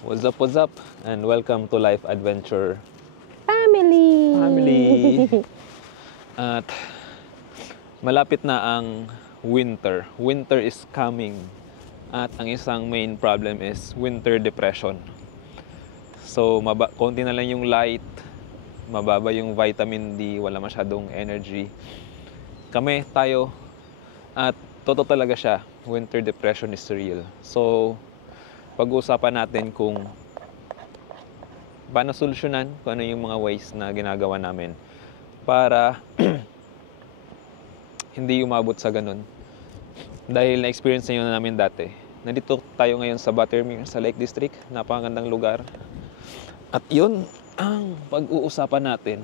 What's up, and welcome to Life Adventure Family! Family! At malapit na ang winter. Winter is coming. At ang isang main problem is winter depression. So, konti na lang yung light, mababa yung vitamin D, wala masyadong energy. Tayo, at totoo talaga siya, winter depression is real. So, pag-uusapan natin kung paano solusyonan, kung ano yung mga ways na ginagawa namin para hindi umabot sa ganun. Dahil na-experience na yun namin dati. Nandito tayo ngayon sa Buttermere, sa Lake District. Napakagandang lugar. At yun ang pag-uusapan natin.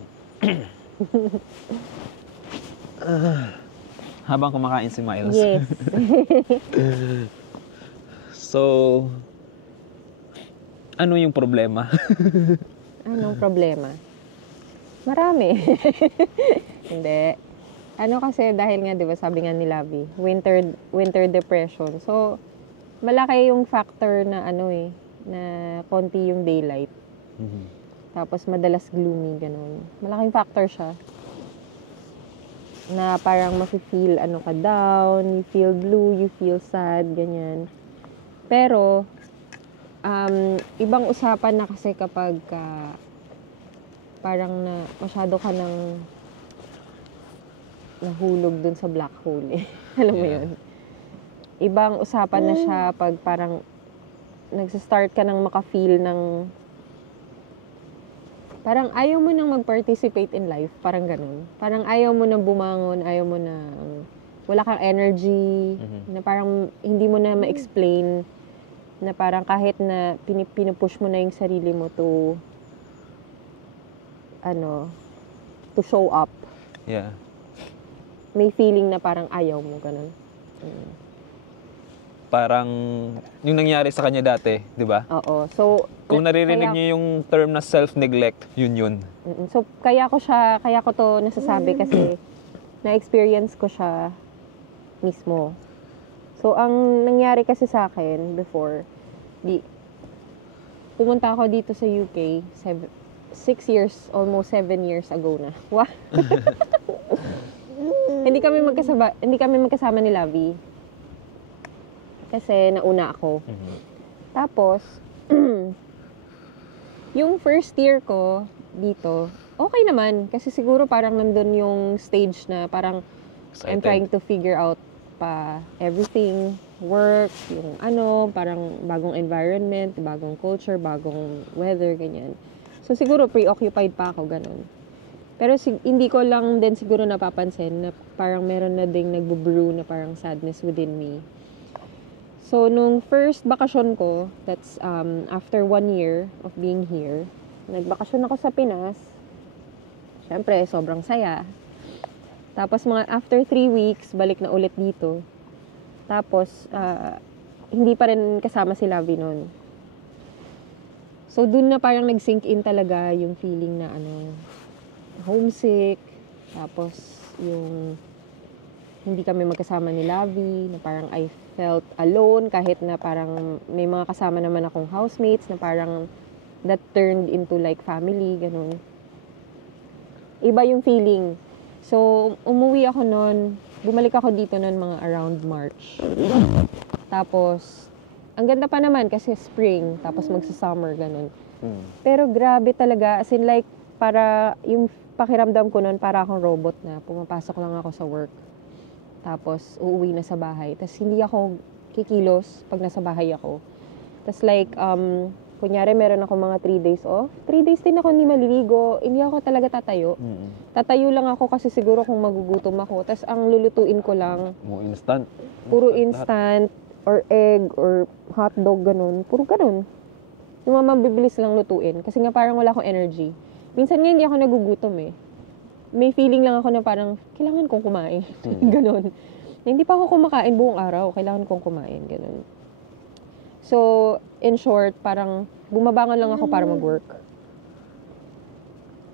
Habang kumakain si Miles. Yes. So, ano yung problema? Anong problema? Marami. Hindi. Ano kasi dahil nga 'di ba sabi nga ni Lavi, winter depression. So malaki yung factor na na konti yung daylight. Tapos madalas gloomy ganun. Malaking factor siya. Na parang mafe-feel ka down, you feel blue, you feel sad, ganyan. Pero ibang usapan na kasi kapag parang masyado ka nang nahulog dun sa black hole eh. Alam mo yun? Ibang usapan na siya pag parang nagsa-start ka nang maka-feel ng parang ayaw mo nang mag-participate in life. Parang ganun. Parang ayaw mo nang bumangon, ayaw mo na wala kang energy, na parang hindi mo na ma-explain, na parang kahit na pinupush mo na yung sarili mo to show up. Yeah. May feeling na parang ayaw mo, ganun. Parang yung nangyari sa kanya dati, di ba? Oo. So, kung naririnig niyo yung term na self-neglect, yun. So, kaya ko to nasasabi kasi na-experience ko siya mismo. So, ang nangyari kasi sa akin before, pumunta ako dito sa UK, 6 years, almost 7 years ago na. Wow! Hindi kami magkasama ni Lavi. Kasi nauna ako. Tapos, yung first year ko dito, okay naman. Kasi siguro parang nandun yung stage na parang Excited. I'm trying to figure out pa everything, work, yung parang bagong environment, bagong culture, bagong weather, ganyan. So, siguro preoccupied pa ako, ganun. Pero hindi ko lang din siguro napapansin na parang meron na ding nagbo-brew na parang sadness within me. So, nung first bakasyon ko, that's after 1 year of being here, nagbakasyon ako sa Pinas. Siyempre, sobrang saya. Tapos after 3 weeks, balik na ulit dito. Tapos, hindi pa rin kasama si Lavi nun. So, dun na parang nag-sink in talaga yung feeling na homesick. Tapos, yung hindi kami magkasama ni Lavi, na parang I felt alone kahit na parang may mga kasama naman akong housemates na parang that turned into like family, ganun. Iba yung feeling. So, umuwi ako noon, bumalik ako dito noon mga around March. Tapos, ang ganda pa naman kasi spring, tapos magsa-summer, ganun. Pero grabe talaga, as in like, para yung pakiramdam ko noon, para akong robot na pumapasok lang ako sa work. Tapos, uuwi na sa bahay. Tapos, hindi ako kikilos pag nasa bahay ako. Tapos like, kunyari, meron ako mga 3 days off. 3 days din ako hindi maliligo. Hindi ako talaga tatayo. Tatayo lang ako kasi siguro kung magugutom ako. Tapos ang lulutuin ko lang, Instant. puro instant, or egg, or hotdog, ganun. Puro ganun. Yung mga mabibilis lang lutuin. Kasi nga parang wala akong energy. Minsan nga hindi ako nagugutom eh. May feeling lang ako na parang, kailangan kong kumain. Ganun. Hindi pa ako kumakain buong araw. Kailangan kong kumain. Ganun. So, in short, parang bumabangon lang ako para mag-work.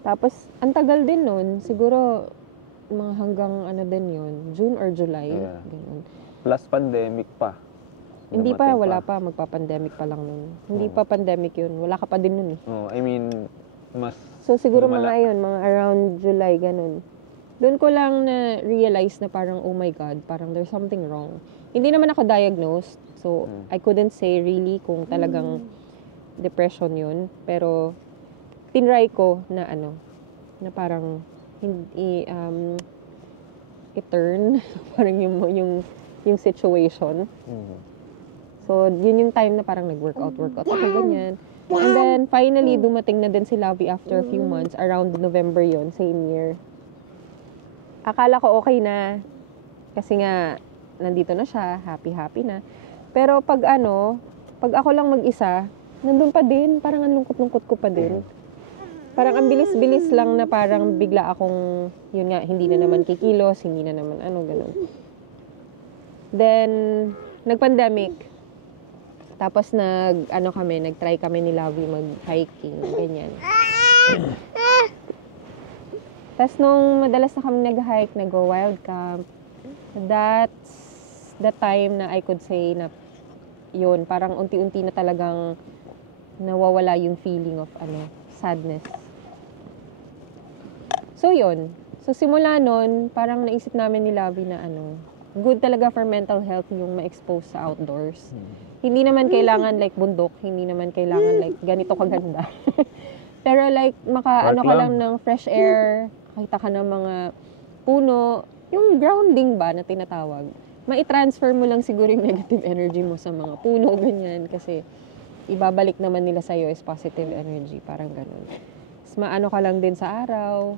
Tapos, ang tagal din nun. Siguro, hanggang din yun. June or July. Yeah. Ganun. Plus pandemic pa. Hindi pa, dumating wala pa. Magpa-pandemic pa lang nun. Hindi Oo. pa pandemic yun. Wala ka pa din nun eh. Oh, I mean, mas So siguro lumala. mga yun, mga around July, ganun. Doon ko lang na-realize na parang, oh my God, parang there's something wrong. Hindi naman ako diagnosed. So, I couldn't say really kung talagang depression yun. Pero, tinry ko na ano, na parang, hindi, i-turn, parang yung situation. So, yun yung time na parang workout ako, ganyan. And then, finally, dumating na din si Lavi after a few months, around November yon same year. Akala ko okay na, kasi nga, nandito na siya, happy-happy na. Pero pag ako lang mag-isa, nandun pa din, parang ang lungkot-lungkot ko pa din. Parang ang bilis-bilis lang na parang bigla akong, yun nga, hindi na naman kikilos, hindi na naman ganun. Then, nag-pandemic. Tapos nag-try kami ni Lavi mag-hiking, ganyan. Tapos nung madalas na kami nag-hike, nag-go wild camp, that's the time na I could say na yun, parang unti-unti na talagang nawawala yung feeling of sadness. So yun. So simula nun, parang naisip namin ni Lavi na good talaga for mental health yung ma-expose sa outdoors. Hindi naman kailangan like bundok, hindi naman kailangan like ganito kaganda. Pero like ka lang ng fresh air, makita ka ng mga puno, yung grounding ba na tinatawag. Mai-transfer mo lang siguro yung negative energy mo sa mga puno, ganyan. Kasi ibabalik naman nila sa'yo is positive energy, parang ganun. Mas maano ka lang din sa araw.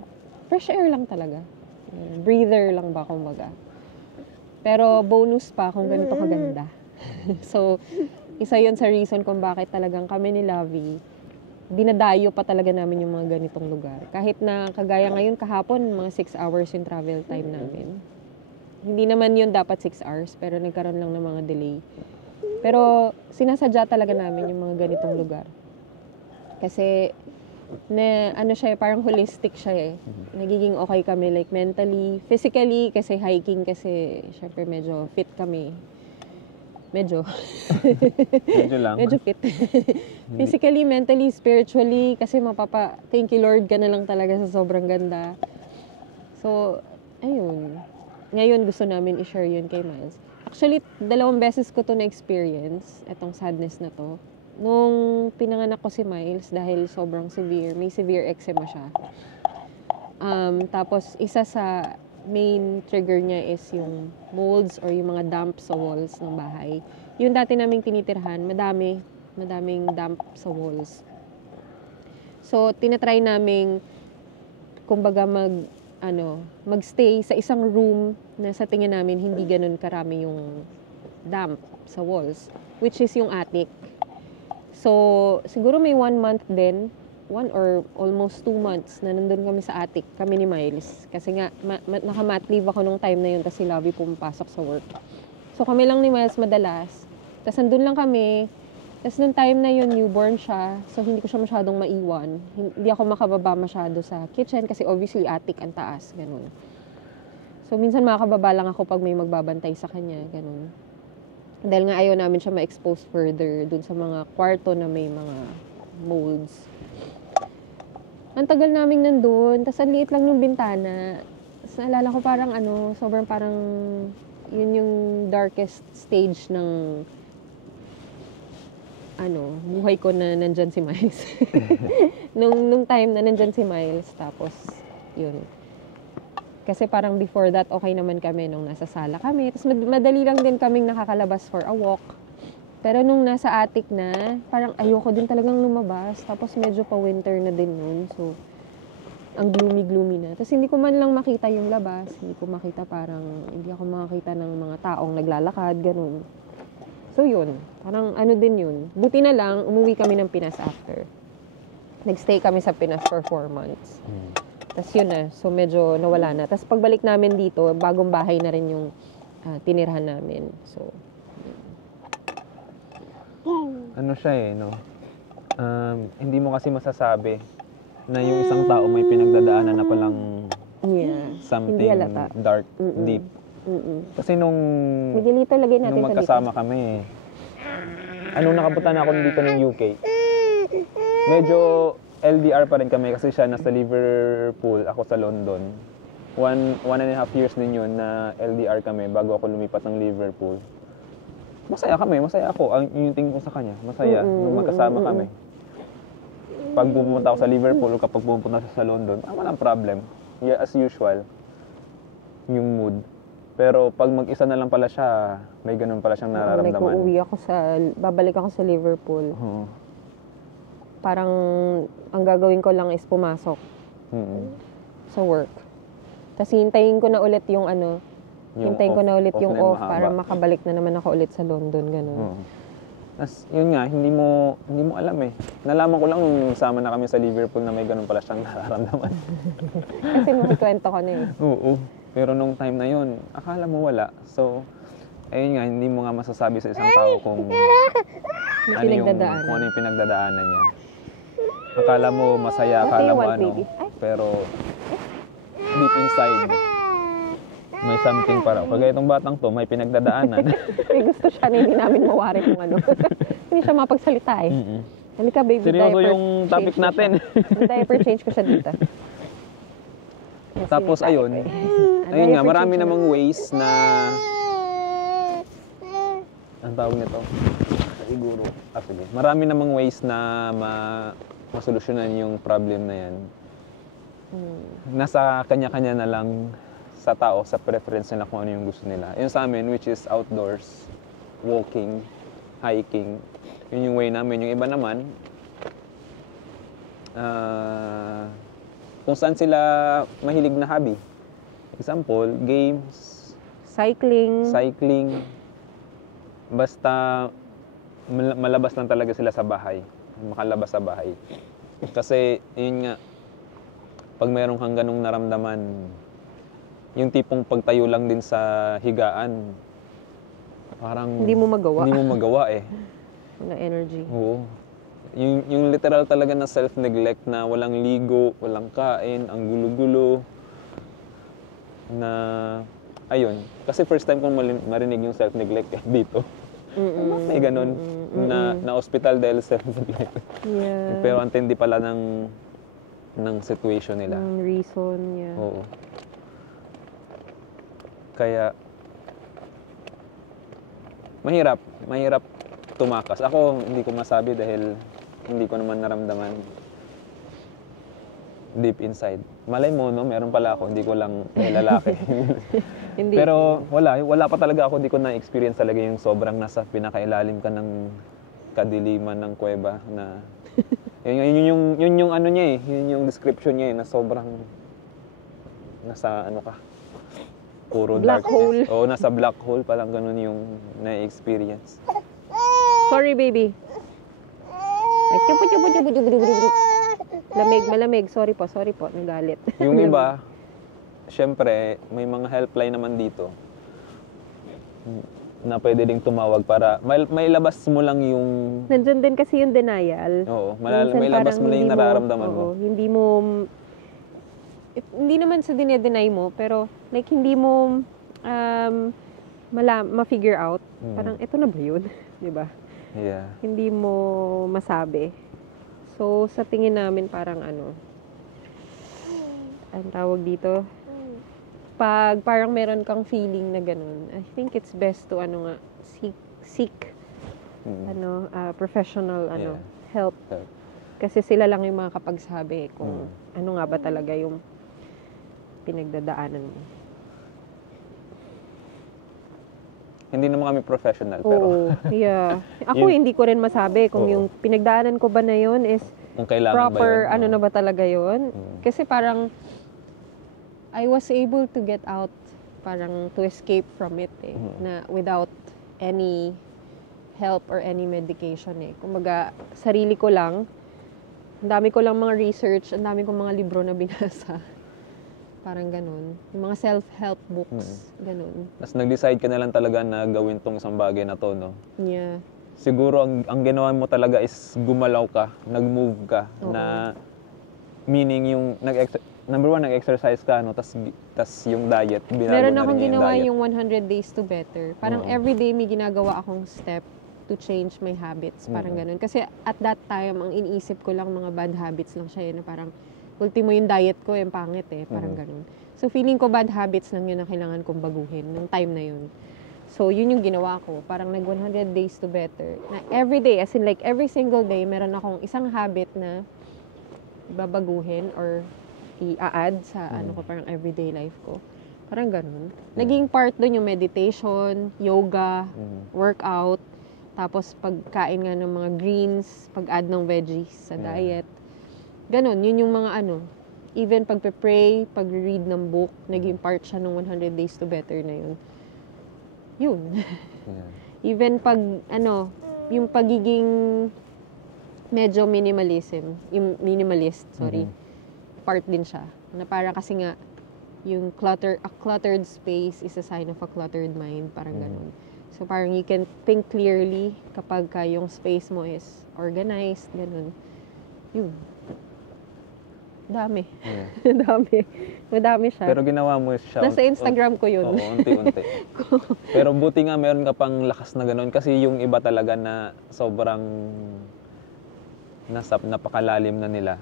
Fresh air lang talaga. Breather lang ba, kumbaga. Pero bonus pa kung ganito kaganda. So, isa yun sa reason kung bakit talagang kami ni Lavi, dinadayo pa talaga namin yung mga ganitong lugar. Kahit na kagaya ngayon kahapon, mga 6 hours yung travel time namin. Hindi naman yun dapat 6 hours, pero nagkaroon lang ng mga delay. Pero sinasadya talaga namin yung mga ganitong lugar. Kasi siya, parang holistic siya eh. Nagiging okay kami like mentally, physically, kasi hiking kasi syempre medyo fit kami. Medyo lang. Medyo fit. Physically, mentally, spiritually, kasi thank you Lord ka na lang talaga sa sobrang ganda. So, ayun. Ngayon gusto namin i-share yun kay Miles. Actually, 2 beses ko to na-experience, itong sadness na to. Nung pinanganak ko si Miles, dahil sobrang severe, may severe eczema siya. Tapos, isa sa main trigger niya is yung molds or yung mga damp sa walls ng bahay. Yung dati naming tinitirhan, madaming damp sa walls. So, tinatry naming, kumbaga magstay sa isang room na sa tingin namin hindi ganun karami yung damp sa walls, which is yung attic. So, siguro may 1 month din, 1 or almost 2 months na nandun kami sa attic, kami ni Miles. Kasi nga, naka-mat leave ako nung time na yun, tapos si Lavi pumapasok sa work. So, kami lang ni Miles madalas. Tapos nandun lang kami. Tapos nung time na yun, newborn siya. So, hindi ko siya masyadong maiwan. Hindi ako makababa masyado sa kitchen kasi obviously attic ang taas, ganun. So, minsan makakababa lang ako pag may magbabantay sa kanya, ganun. Dahil nga ayaw namin siya ma-expose further dun sa mga kwarto na may mga molds. Ang tagal naming nandun, tas ang liit lang ng bintana. Tapos naalala ko parang sobrang parang yun yung darkest stage ng buhay ko na nandyan si Miles. nung time na nandyan si Miles, tapos yun. Kasi parang before that, okay naman kami nung nasa sala kami. Tapos madali lang din kaming nakakalabas for a walk. Pero nung nasa attic na, parang ayoko din talagang lumabas. Tapos medyo pa-winter na din nun. So, ang gloomy-gloomy na. Tapos hindi ko man lang makita yung labas. Hindi ko makita hindi ako makakita ng mga taong naglalakad, ganun. So, yun. Parang din yun. Buti na lang, umuwi kami ng Pinas after. Nagstay kami sa Pinas for 4 months. Tapos yun na. So, medyo nawala na. Tapos pagbalik namin dito, bagong bahay na rin yung tinirhan namin. So, Siya no? Hindi mo kasi masasabi na yung isang tao may pinagdadaanan na palang something hindi halata. Dark, deep. Kasi nung Miguelito, lagay natin nung sa magkasama kami, anong nakapunta na ako dito ng UK, medyo LDR pa rin kami kasi siya nasa Liverpool, ako sa London. One and a half years din yun na LDR kami bago ako lumipat ng Liverpool. Masaya kami, masaya ako. Yung tingin ko sa kanya, masaya. Nung magkasama kami. Pag pupunta ako sa Liverpool o kapag pupunta siya sa London, walang problem. Yeah, as usual, yung mood. Pero pag mag-isa na lang pala siya, may ganun pala siyang nararamdaman. Like, babalik ako sa Liverpool. Parang, ang gagawin ko lang is pumasok sa work. Tapos hintayin ko na ulit yung hintayin ko na ulit yung off para makabalik na naman ako ulit sa London, ganun. Tapos yun nga, hindi mo alam eh. Nalaman ko lang nung sama na kami sa Liverpool na may ganun pala siyang nararamdaman. Kasi makikwento ko na eh. Oo. Pero nung time na yun, akala mo wala. So, ayun nga, hindi mo nga masasabi sa isang tao kung ano yung pinagdadaanan niya. Akala mo masaya, akala mo pero deep inside, may something para. Kagaya itong batang to, may pinagdadaanan. May gusto siya na hindi namin mawari kung ano. Hindi siya mapagsalita eh. Halika baby, seryoso yung topic natin. Diaper change ko siya dito. Tapos ayun nga, marami namang ways na, ang tawag nito, siguro, sige. Marami namang ways na masolusyonan yung problem na yan. Nasa kanya-kanya na lang sa tao, sa preference nila kung ano yung gusto nila. Yun sa amin, which is outdoors, walking, hiking. Yun yung way namin. Yung iba naman, kung saan sila mahilig na hobby. Example, games, cycling. Basta malabas lang talaga sila sa bahay. Makalabas sa bahay. Kasi, yun nga, pag mayroon kang ganong naramdaman, yung tipong pagtayo lang din sa higaan, parang hindi mo magawa eh. Wala energy. Oo. Yung literal talaga na self-neglect na walang ligo, walang kain, ang gulo-gulo. Na, ayun. Kasi first time kong marinig yung self-neglect dito. May ganun na hospital dahil self-neglect. Yeah. Pero antindi pala ng situation nila. Ng reason, yeah. Oo. Kaya, mahirap tumakas. Ako, hindi ko masabi dahil hindi ko naman naramdaman deep inside. Malay mo, no? Meron pala ako, hindi ko lang lalaki. Hindi. Pero wala pa talaga ako, hindi ko na-experience talaga yung sobrang nasa pinakailalim ka ng kadiliman ng kuweba na yun yung ano niya eh, yun yung description niya eh, na sobrang nasa ano ka, puro black darkness. hole. Oo, nasa black hole, parang ganun yung na-experience. Sorry, baby. Ay, malamig. Sorry po, nagalit. Yung iba, syempre, may mga helpline naman dito na pwede ding tumawag para may labas mo lang yung... Nandyan din kasi yung denial. Oo, may labas mo lang yung nararamdaman mo. Hindi mo... Hindi naman sa dine-deny mo, pero like hindi mo ma-figure out. Parang, ito na ba yun? Diba? Yeah. Hindi mo masabi. So, sa tingin namin parang ang tawag dito, pag parang meron kang feeling na ganun, I think it's best to seek professional help. Kasi sila lang yung makakapagsabi kung ano nga ba talaga yung pinagdadaanan mo. Hindi naman kami professional, pero... Yeah. Ako hindi ko rin masabi kung yung pinagdaanan ko ba na yun is kung kailangan proper, ba yun? na ba talaga yun. Kasi parang, I was able to get out, parang to escape from it na without any help or any medication Kumbaga, sarili ko lang, ang dami ko lang mga research, ang dami kong mga libro na binasa. Parang ganun. Yung mga self-help books, ganun. Tapos nag-decide ka na lang talaga na gawin tong isang bagay na to, no? Yeah. Siguro, ang ginawa mo talaga is gumalaw ka, nag-move ka, na meaning yung, number one, nag-exercise ka, no? Tas yung diet, binago Meron na akong rin yung ginawa diet. yung 100 Days to Better. Parang everyday may ginagawa akong step to change my habits. Parang ganun. Kasi at that time, ang iniisip ko lang mga bad habits lang siya. Na parang, ultimo yung diet ko, yung pangit Parang ganun. So, feeling ko bad habits lang yun na kailangan kong baguhin nung time na yun. So, yun yung ginawa ko. Parang nag 100 days to better. Na every day, as in like every single day, meron akong isang habit na babaguhin or i-add sa ano ko, parang everyday life ko. Parang ganun. Naging part doon yung meditation, yoga, workout, tapos pagkain nga ng mga greens, pag-add ng veggies sa diet. Ganun, yun yung mga ano. Even pagpe-pray, pag-read ng book, naging part siya ng 100 days to better na yun. Yun. Even pag, ano, yung pagiging medyo minimalist, part din siya. Na parang kasi nga, yung a cluttered space is a sign of a cluttered mind, parang ganun. So parang you can think clearly kapag yung space mo is organized, ganun. Yun. Dami. Madami siya. Pero ginawa mo siya. Nasa Instagram ko yun. Oo, unti-unti. Pero buti nga meron ka pang lakas na gano'n kasi yung iba talaga na sobrang napakalalim na nila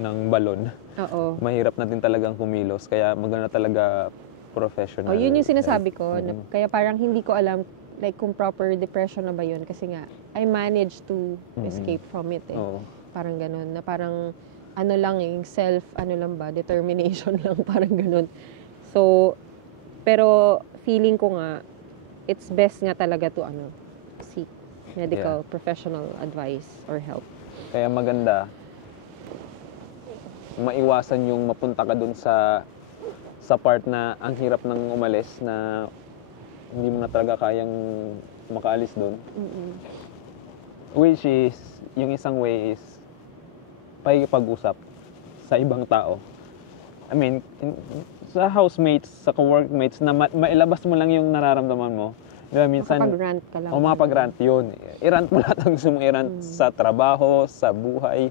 ng balon. Oo. Mahirap na din talagang kumilos. Kaya maganda talaga professional. Yun yung sinasabi ko. Na, kaya parang hindi ko alam like kung proper depression na ba yun. Kasi nga, I managed to escape from it Oo. Parang ganun. Na parang ano lang determination lang, parang ganun. So, pero feeling ko nga, it's best nga talaga to seek medical professional advice or help. Kaya maganda, maiwasan yung mapunta ka dun sa part na ang hirap ng umalis na hindi mo na talaga kayang makaalis dun. Which is, yung isang way is, pakikipag-usap sa ibang tao. I mean, sa housemates, sa co-workmates, na mailabas mo lang yung nararamdaman mo. Diba, minsan, makapag-rant ka lang. O makapag-rant yun. I-rant mo lahat ang gusto mong i-rant sa trabaho, sa buhay,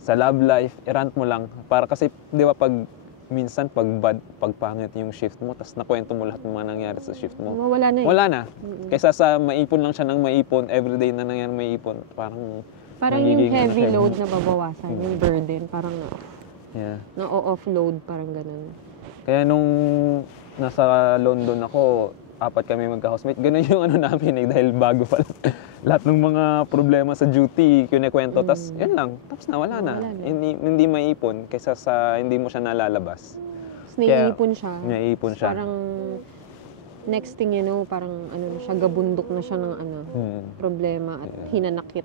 sa love life. I-rant mo lang. Para kasi, di ba, minsan pag pangit yung shift mo, tas nakwento mo lahat ng mga nangyari sa shift mo. Wala na Wala na. Kaysa sa maipon lang siya ng maipon, everyday na nangyari maipon, parang yung heavy load na babawasan, yung burden, parang na-offload, parang ganun. Kaya nung nasa London ako, 4 kami magka-housemate, ganun yung namin dahil bago pa lang. Lahat ng mga problema sa duty, kinikwento, tas yun lang, tapos na, wala na. Hindi maipon, kaysa sa hindi mo siya nalalabas. Tapos naiipon siya. Naiipon siya. Parang next thing you know, parang siya, gabundok na siya ng problema at hinanakit.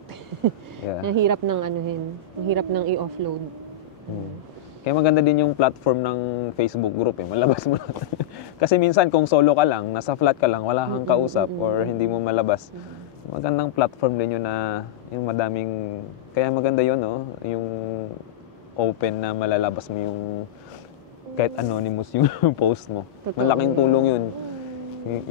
Nahirap ng mahirap ng i-offload. Kaya maganda din yung platform ng Facebook group malabas mo na. Kasi minsan kung solo ka lang, nasa flat ka lang, wala kang kausap or hindi mo malabas. Magandang platform din yun na yung madaming, kaya maganda yun yung open na malalabas mo yung kahit anonymous yung post mo. Totoo. Malaking tulong yun.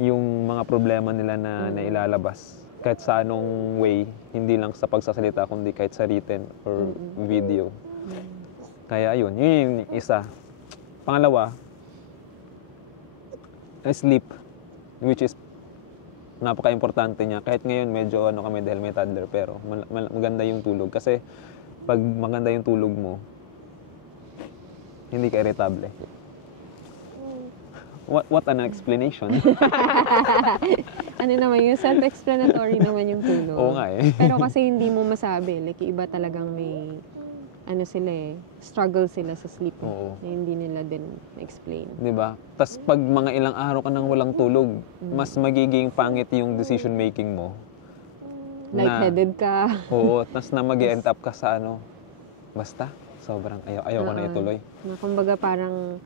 Yung mga problema nila na nailalabas. Kahit sa anong way, hindi lang sa pagsasalita, kundi kahit sa written or video. Kaya yun yung isa. Pangalawa, sleep, which is napaka-importante niya. Kahit ngayon medyo kami dahil may toddler, pero maganda yung tulog. Kasi pag maganda yung tulog mo, hindi ka irritable. What an explanation. Ano naman yung self-explanatory naman yung tulog. Oo nga Pero kasi hindi mo masabi. Like, iba talagang may struggle sila sa sleep. Oo. Na hindi nila din explain. Diba? Tapos pag mga ilang araw ka nang walang tulog, mas magiging pangit yung decision making mo. Lightheaded ka. Oo, tapos na mag-end up ka sa basta, sobrang ayaw ko na ituloy. Na kumbaga parang,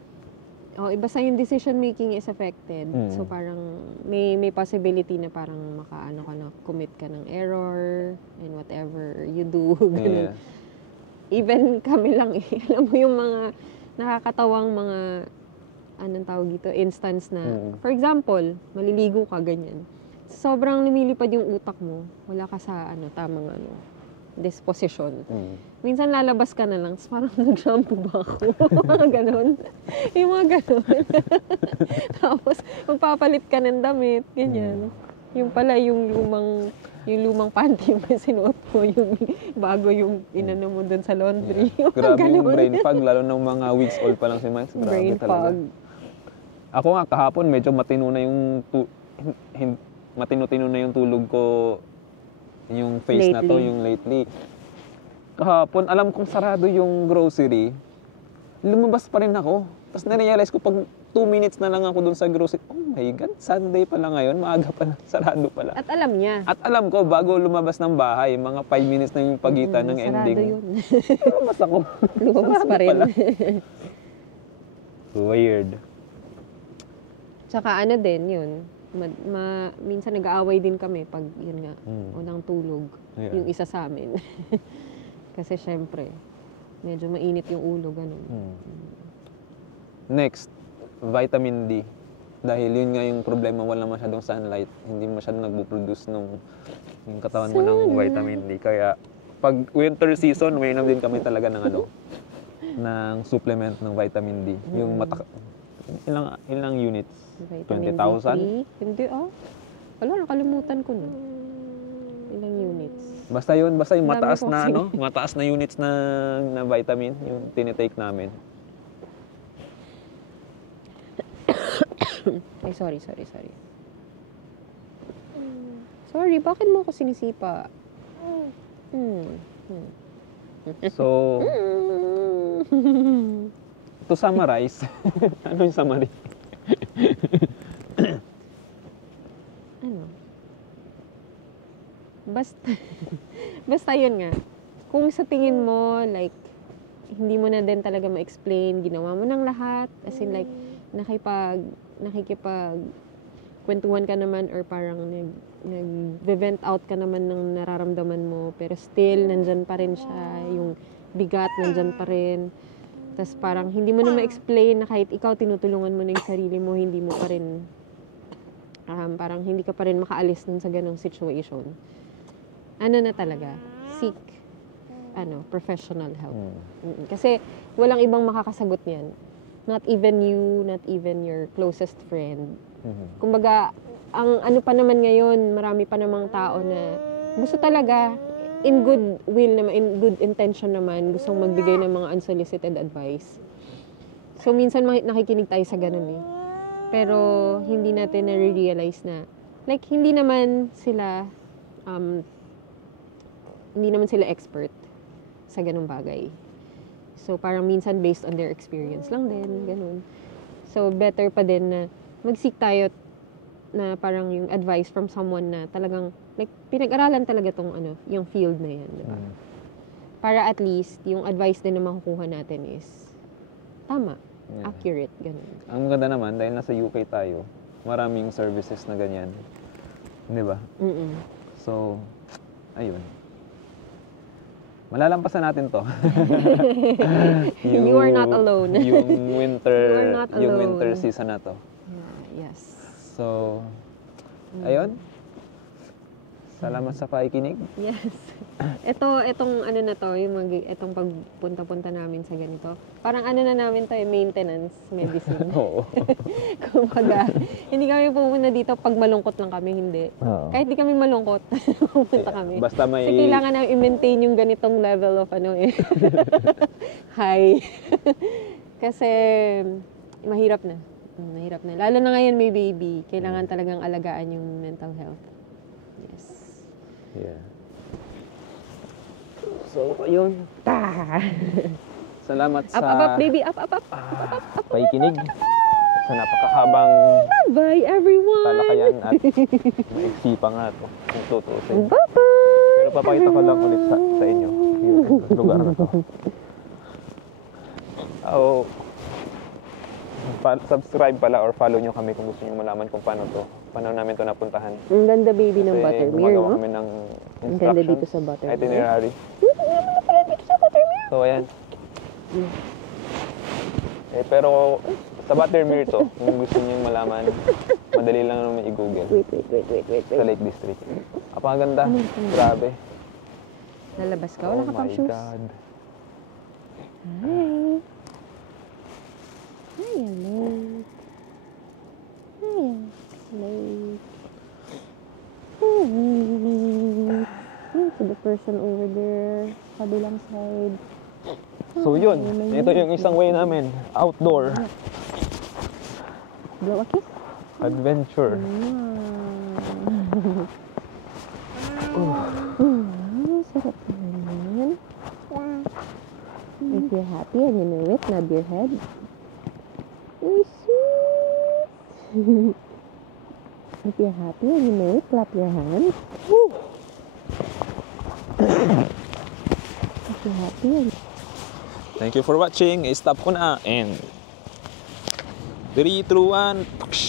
iba sa yung decision making is affected. So parang may possibility na parang ka na, commit ka ng error and whatever you do. Ganun. Yeah. Even kami lang alam mo yung mga nakakatawang mga anong tawag dito, instance na, for example, maliligo ka, ganyan. Sobrang lumilipad yung utak mo, wala ka sa tamang disposition. Minsan lalabas ka na lang, parang nag-shampoo ba ako? Mga ganon. Yung mga ganon. Tapos, magpapalit ka ng damit, ganyan. Yung pala, yung lumang panty yung sinuot mo, yung bago yung inano mo dun sa laundry. Yeah. Grabe yung Ganun. brain fog, lalo ng mga weeks old pa lang si Miles. Grabe Brain talaga. fog. Ako nga, kahapon medyo matino na yung matino-tino na yung tulog ko, yung face na to, Lately. yung lately. Kahapon, alam kong sarado yung grocery, lumabas pa rin ako. Tapos na-realize ko pag 2 minutes na lang ako dun sa grocery, oh my God, Sunday pala ngayon, maaga pala, sarado pala. At alam niya. At alam ko, bago lumabas ng bahay, mga 5 minutes na yung pagitan ng Sarado ending. yun. Lumabas ako. Lumabas Sarado pa rin. pala. Weird. Tsaka ano din yun, minsan nag-aaway din kami pag yun nga, unang tulog, Yeah. yung isa sa amin. Kasi syempre, medyo mainit yung ulo, ganun. Next, vitamin D. Dahil yun nga yung problema, wala masyadong sunlight. Hindi masyadong nagpo-produce yung katawan mo ng vitamin D. Kaya pag winter season, umiinom din kami talaga ng ng supplement ng vitamin D. Yung ilang units? Vitamin 20,000? D3? Hindi Wala, nakalimutan ko na. Ilang units. Basta yung Dami mataas ko na kasi. mataas na units na vitamin yung tinitake namin. Ay, sorry. Sorry, bakit mo ako sinisipa? So, to summarize, ano yung summary? Ano? Basta yun nga. Kung sa tingin mo, like, hindi mo na din talaga ma-explain, ginawa mo ng lahat, as in like, nakikipag-kwentuhan ka naman or parang nag-vent out ka naman ng nararamdaman mo, pero still, nandyan pa rin siya, yung bigat, nandyan pa rin. Tapos parang hindi mo na ma-explain na kahit ikaw tinutulungan mo na yung sarili mo, hindi mo pa rin, parang hindi ka pa rin makaalis dun sa ganong situation. Ano na talaga, seek professional help. Kasi walang ibang makakasagot niyan. Not even you, not even your closest friend. Kumbaga, ang ano pa naman ngayon, marami pa namang tao na gusto talaga, in good will naman, in good intention naman, gustong magbigay ng mga unsolicited advice. So, minsan nakikinig tayo sa ganun eh. Pero, hindi natin na-realize na, like, hindi naman sila expert sa ganung bagay. So, parang minsan based on their experience lang din, ganun. So, better pa din na mag-seek tayo na parang yung advice from someone na talagang, like, pinag-aralan talaga tong yung field na yan, di ba? Para at least, yung advice din na makukuha natin is tama, accurate, ganun. Ang maganda naman, dahil nasa UK tayo, maraming services na ganyan. Di ba? So, ayun. Malalampasan natin to. You are not alone. Yung winter, You are not yung alone. winter season na to. Yes. So, ayun. Salamat sa pakikinig. Yes. Itong na to, itong pagpunta-punta namin sa ganito. Parang na namin to, maintenance medicine. Oo. Kumbaga, hindi kami pumunta dito pag malungkot lang kami, hindi. Oo. Kahit di kami malungkot, pumunta kami. Basta may... Kasi kailangan namin i-maintain yung ganitong level of high. Kasi mahirap na. Mahirap na. Lalo na ngayon may baby. Kailangan talagang alagaan yung mental health. Yes. Yeah. So, ayun. Salamat sa Up, baby. Up. pakikinig. Sa napakahabang Bye, everyone. talakayan at maiksi pa nga ito. Kung tutuusin. Bye-bye. Pero papakita ko lang ulit sa inyo yung lugar na to. Subscribe pala or follow nyo kami kung gusto nyo malaman kung paano namin to napuntahan. Ang ganda, baby, ng Kasi buttermere, gumagawa no? kami ng Ang ganda dito instructions, sa buttermere. itinerary. Dito sa buttermere. So, ayan. Pero sa buttermere to, kung gusto nyo malaman, madali lang naman i-google. Wait. Sa Lake District. Apakaganda. Grabe. Lalabas ka? Wala ka pang shoes? God. Hi. Hello. To the person over there, kabilang side. So yun, ito yung isang way namin. Outdoor Blow a kiss. adventure. Sarap naman. If you're happy and you know it, nod your head. Oh, sweet. If you're happy and you know it, clap your hands. If you're happy and Thank you for watching. I-stop ko na and 3, 2, 1.